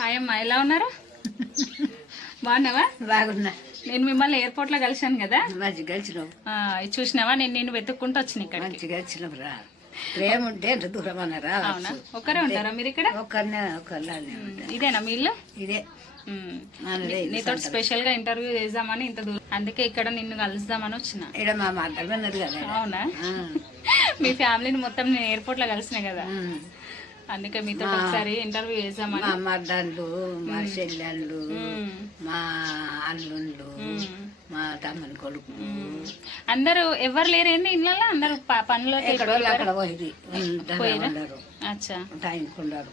Hi అమ్మా, ఎలా ఉన్నారు? బాగున్నావా? బాగున్నా. నేను మిమ్మల్ని ఎయిర్పోర్ట్ లో కలిశాను కదా, మంచిగా కలిసినావు. ఇది చూసినావా? నేను వెతుక్కుంటూ వచ్చిన ఇక్కడ. మంచిగా కలిసినావు రా. ప్రేమ ఉంటే ఎంత దూరం అన్నారా? అవునా? ఒక్కరే ఉంటారా మీరు ఇక్కడ? ఒకళ్ళనే ఇదేనా మీ ఇల్లు? ఇదే. నీతో స్పెషల్ గా ఇంటర్వ్యూ చేద్దామని ఇంత దూరం, అందుకే ఇక్కడ నిన్ను కలుద్దామని వచ్చిన. ఇక్కడ మా మాటలు విన్నది కదా. అవునా? మీ ఫ్యామిలీని మొత్తం నేను ఎయిర్పోర్ట్ లో కలిసిన కదా, అందుకే మీతో ఒకసారి ఇంటర్వ్యూ చేద్దామని. మా మర్దాన్లు, మా చెల్లెళ్ళు, మా అల్లుళ్ళు, మా తమ్మని కొడుకు అందరూ ఎవరు లేరేంది ఇళ్ళ? అందరూ పనులు ఎక్కడో అక్కడ పోయి అచ్చా టైంకున్నారు.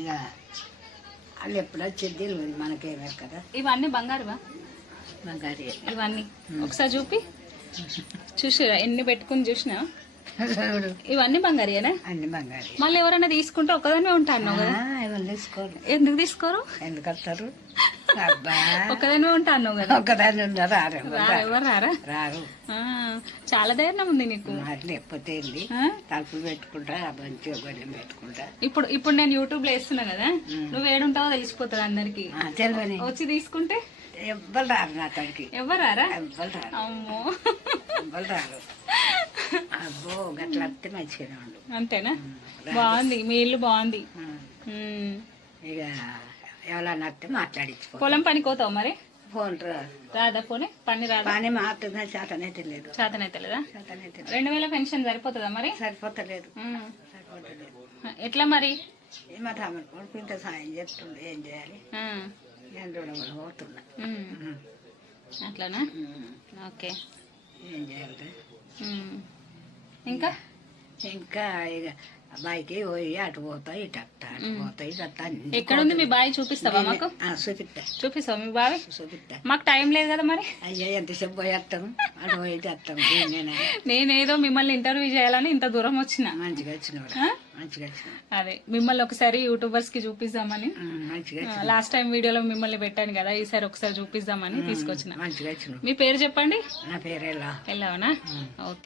ఇక వాళ్ళు ఎప్పుడు వచ్చేది తెలియదు మనకేమే కదా. ఇవన్నీ బంగారువా? బంగారు ఇవన్నీ ఒకసారి చూపి. చూసిరా ఎన్ని పెట్టుకుని చూసినా? ఇవన్నీ బంగారేనా? అన్ని బంగారు. మళ్ళీ ఎవరైనా తీసుకుంటే ఒకదానే ఉంటాను కదా. ఎవరు తీసుకోరు. ఎందుకు తీసుకోరు? ఎందుకు వస్తారు? ఒకదానే ఉంటాను కదా. ఒక్కదాన్ని ఉన్నారు. ఎవరు రారా? రారు. చాలా ధైర్యం ఉంది నీకు. లేకపోతే ఏంది, తలుపులు పెట్టుకుంటా, మంచిగా గొడవ పెట్టుకుంటా. ఇప్పుడు నేను యూట్యూబ్ లో వేస్తున్నా కదా, నువ్వు ఏడుంటావో తెలిసిపోతుంది అందరికి. తెలియని వచ్చి తీసుకుంటే ఎవ్వరు రారు. నా తనకి ఎవరు రారా? ఎవ్వరు రారు. అమ్మో, ఎవ్వరు రారు. అబ్బో గట్ల వస్తే మంచిగానే ఉండు. అంతేనా? బాగుంది మీ ఇల్లు, బాగుంది. ఇక ఎవరన్నా వస్తే మాట్లాడించుకో. పొలం పనికి పోతావు మరి? ఫోన్ రాదా? పోనీ పని రాదా? పని మాత్రమే చేతనైతే లేదు. చేతనైతే లేదా? చేతనైతే 2000 పెన్షన్ సరిపోతుందా మరి? సరిపోతలేదు. సరిపోతలేదు. ఎట్లా మరి? మా తమ్ముడు కొడుకు ఇంత సాయం చేస్తుండే, ఏం చేయాలి? నేను కూడా పోతున్నా. అట్లానా? ఓకే. ఏం చేయాలి? ఇంకా ఇంకా ఇక అబ్బాయికి పోయి అటు పోతాయి, ఇటు అటు పోతాయి. ఎక్కడుంది మీ బావి? చూపిస్తావా మాకు? చూపిస్తా. చూపిస్తావా మీ బావి? చూపిస్తా. మాకు టైం లేదు కదా మరి. అయ్యో ఎంతసేపు పోయి వస్తాము, అటు పోయి వస్తాము. నేనేదో మిమ్మల్ని ఇంటర్వ్యూ చేయాలని ఇంత దూరం వచ్చిన. మంచిగా వచ్చినావు, మంచిగా వచ్చినావు. అదే మిమ్మల్ని ఒకసారి యూట్యూబర్స్ కి చూపిద్దామని. మంచిగా లాస్ట్ టైం వీడియోలో మిమ్మల్ని పెట్టాను కదా, ఈసారి ఒకసారి చూపిద్దామని తీసుకొచ్చిన. మంచిగా వచ్చినావు. మీ పేరు చెప్పండి. నా పేరు ఎలా? వెళ్ళావనా? ఓకే.